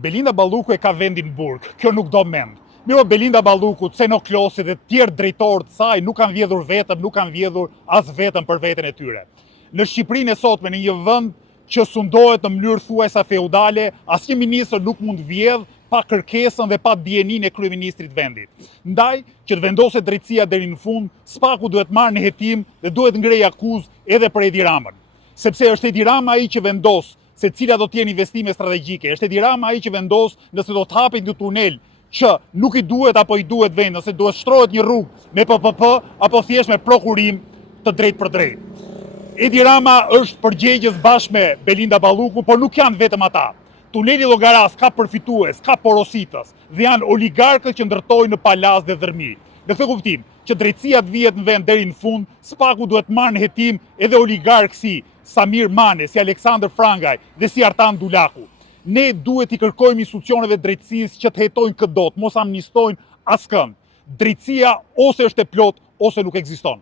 Belinda Balluku e ka vendin burg, kjo nuk do mend. Miro Belinda Balluku, Cenoklosi dhe tjerë drejtorë të saj nuk kanë vjedhur vetëm, nuk kanë vjedhur as vetëm për veten e tyre. Në Shqipërinë e sotme, në një vend që sundohet në mënyrë thuajsa feudale, asnjë ministër nuk mund vjedh pa kërkesën dhe pa dijenin e kryeministrit vendit. Ndaj, që të vendoset drejtësia deri në fund, spaku duhet marrë në hetim dhe duhet ngrej akuzë edhe për Edi Ramën. Sepse është Edi Rama ai që vendos se cila do të jenë investime strategjike. Është Edi Rama ai që vendos nëse do të hapet një tunel që nuk i duhet apo i duhet vend, nëse duhet shtrohet një rrugë me PPP apo thjesht me prokurim të drejtë për drejtë. Edi Rama është përgjegjës bashkë me Belinda Balluku, por nuk janë vetëm ata. Tuneli Llogaras ka përfitues, ka porositës dhe janë oligarkët që ndërtojnë në palaz dhe dhërmi. Në këtë kuptim, që drejtësia të vihet në vend deri në fund, spaku duhet marrë në hetim edhe oligarkë si Samir Mane, si Aleksandër Frangaj dhe si Artan Dulaku. Ne duhet i kërkojmë institucioneve drejtësisë që të hetojnë këtë dot, mos amnistojnë askënd. Drejtësia ose është e plot ose nuk ekziston.